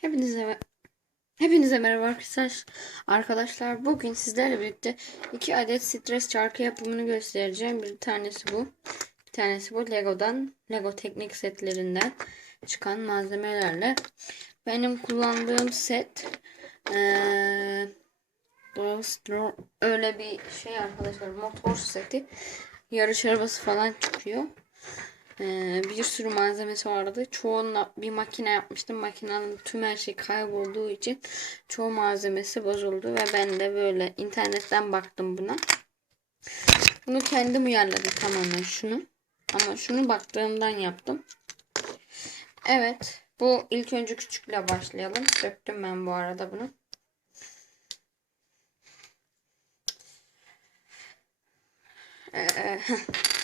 Hepinize Hepinize merhaba arkadaşlar. Arkadaşlar bugün sizlerle birlikte iki adet stres çarkı yapımını göstereceğim. Bir tanesi bu. Bir tanesi bu Lego'dan, Lego teknik setlerinden çıkan malzemelerle. Benim kullandığım set ee, öyle bir şey arkadaşlar motor seti. Yarış arabası falan çıkıyor. Ee, bir sürü malzemesi vardı. Çoğunla bir makine yapmıştım. Makinenin tüm her şey kaybolduğu için çoğu malzemesi bozuldu ve ben de böyle internetten baktım buna. Bunu kendim uyarladım tamamen şunu. Ama şunu baktığımdan yaptım. Evet. Bu ilk önce küçükle başlayalım. Söktüm ben bu arada bunu. Ee.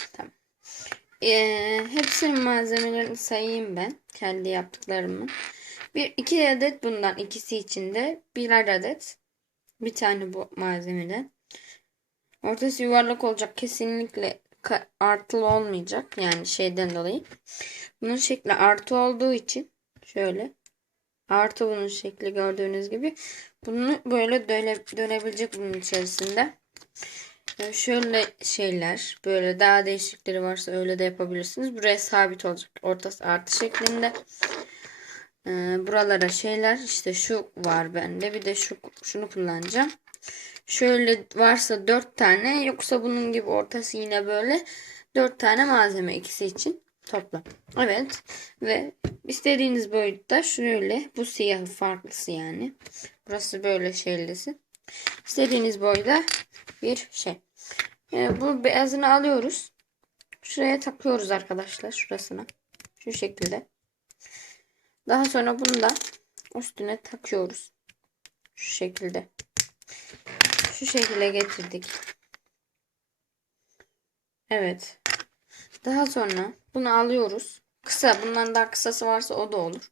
Ee, hepsinin malzemelerini sayayım ben. Kendi yaptıklarımı. Bir, iki adet bundan. ikisi içinde. Birer adet. Bir tane bu malzemeden. Ortası yuvarlak olacak. Kesinlikle artılı olmayacak. Yani şeyden dolayı. Bunun şekli artı olduğu için şöyle. Artı bunun şekli gördüğünüz gibi. Bunu böyle döne, dönebilecek bunun içerisinde. Yani şöyle şeyler böyle daha değişikleri varsa öyle de yapabilirsiniz. Buraya sabit olacak. Ortası artı şeklinde. Ee, buralara şeyler işte şu var bende. Bir de şu şunu kullanacağım. Şöyle varsa 4 tane yoksa bunun gibi ortası yine böyle 4 tane malzeme ikisi için toplam. Evet ve istediğiniz boyutta şöyle bu siyah farklısı yani. Burası böyle şeylisi. İstediğiniz boyda bir şey. Yani bu beyazını alıyoruz. Şuraya takıyoruz arkadaşlar şurasına. Şu şekilde. Daha sonra bunu da üstüne takıyoruz. Şu şekilde. Şu şekilde getirdik. Evet. Daha sonra bunu alıyoruz. Kısa. Bundan daha kısası varsa o da olur.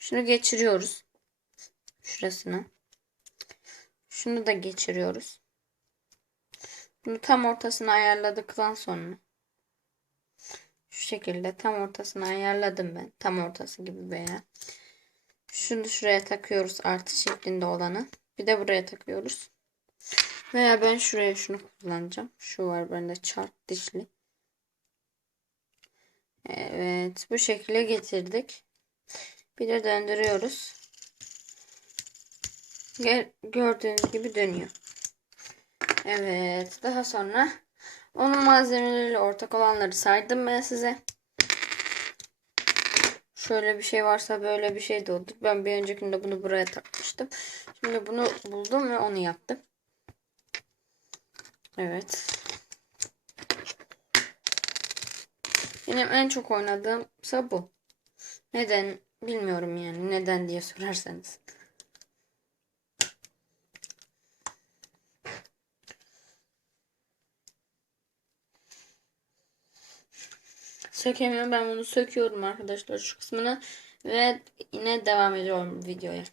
Şunu geçiriyoruz. Şurasına. Şunu da geçiriyoruz. Bunu tam ortasına ayarladıktan sonra şu şekilde tam ortasına ayarladım ben. Tam ortası gibi veya. Şunu şuraya takıyoruz artı şeklinde olanı. Bir de buraya takıyoruz. Veya ben şuraya şunu kullanacağım. Şu var bende çarp dişli. Evet bu şekilde getirdik. Bir de döndürüyoruz. Gördüğünüz gibi dönüyor. Evet. Daha sonra onun malzemeleriyle ortak olanları saydım ben size. Şöyle bir şey varsa böyle bir şey de oldu. Ben bir öncekinde bunu buraya takmıştım. Şimdi bunu buldum ve onu yaptım. Evet. Benim en çok oynadığımsa bu. Neden bilmiyorum yani. Neden diye sorarsanız. Sökemiyorum. Ben bunu söküyorum arkadaşlar şu kısmını. Ve yine devam ediyorum videoya.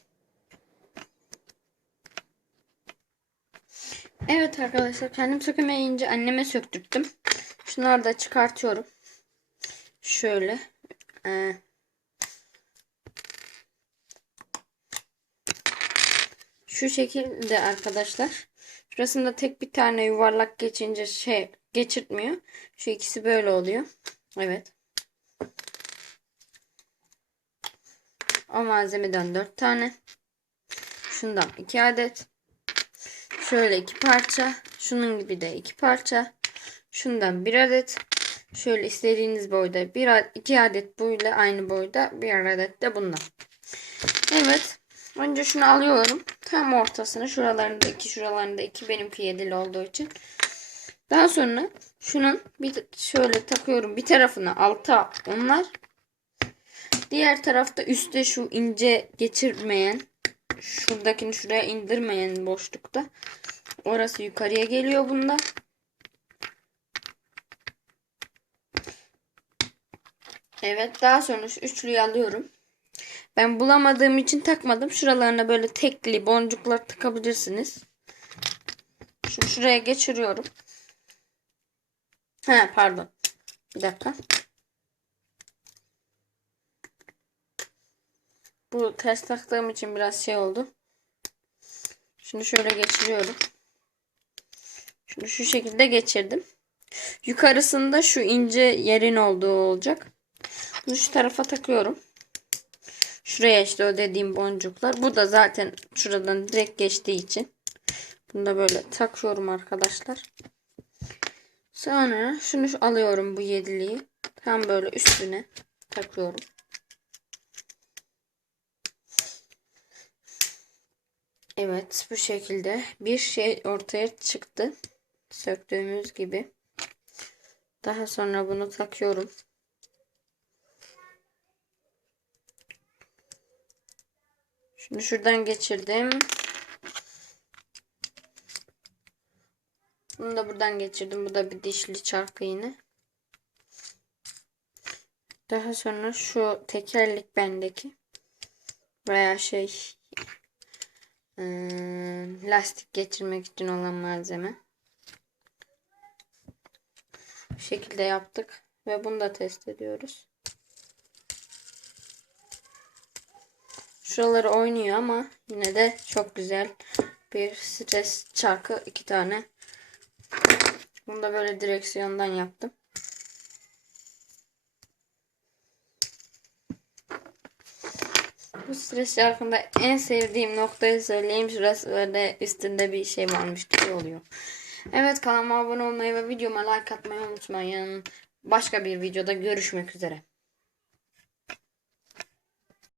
Evet arkadaşlar kendim sökemeyince anneme söktürttüm. Şunları da çıkartıyorum. Şöyle. Ee, şu şekilde arkadaşlar. Şurasında tek bir tane yuvarlak geçince şey geçirtmiyor. Şu ikisi böyle oluyor. Evet. O malzemeden 4 tane. Şundan 2 adet. Şöyle 2 parça. Şunun gibi de 2 parça. Şundan 1 adet. Şöyle istediğiniz boyda 1 2 adet bu ile aynı boyda 1 adet de bundan. Evet. Önce şunu alıyorum. Tam ortasını şuralarında 2 şuralarında 2 benimki 7'li olduğu için. Daha sonra şunun bir şöyle takıyorum bir tarafına alta onlar. Diğer tarafta üstte şu ince geçirmeyen şuradakini şuraya indirmeyen boşlukta. Orası yukarıya geliyor bunda. Evet daha sonra şu üçlüyü alıyorum. Ben bulamadığım için takmadım. Şuralarına böyle tekli boncuklar takabilirsiniz. Şunu şuraya geçiriyorum. He pardon. Bir dakika. Bu ters taktığım için biraz şey oldu. Şunu şöyle geçiriyorum. Şunu şu şekilde geçirdim. Yukarısında şu ince yerin olduğu olacak. Bunu şu tarafa takıyorum. Şuraya işte o dediğim boncuklar. Bu da zaten şuradan direkt geçtiği için. Bunu da böyle takıyorum arkadaşlar. Sonra şunu alıyorum bu yediliği. Tam böyle üstüne takıyorum. Evet bu şekilde bir şey ortaya çıktı. Söktüğümüz gibi. Daha sonra bunu takıyorum. Şunu şuradan geçirdim. Bunu da buradan geçirdim. Bu da bir dişli çarkı yine. Daha sonra şu tekerlik bendeki veya şey lastik geçirmek için olan malzeme. Bu şekilde yaptık ve bunu da test ediyoruz. Şuraları oynuyor ama yine de çok güzel bir stres çarkı iki tane. Bunu da böyle direksiyondan yaptım. Bu stres çarkında en sevdiğim noktayı söyleyeyim. Şurası böyle üstünde bir şey varmış gibi oluyor. Evet kanalıma abone olmayı ve videoma like atmayı unutmayın. Başka bir videoda görüşmek üzere.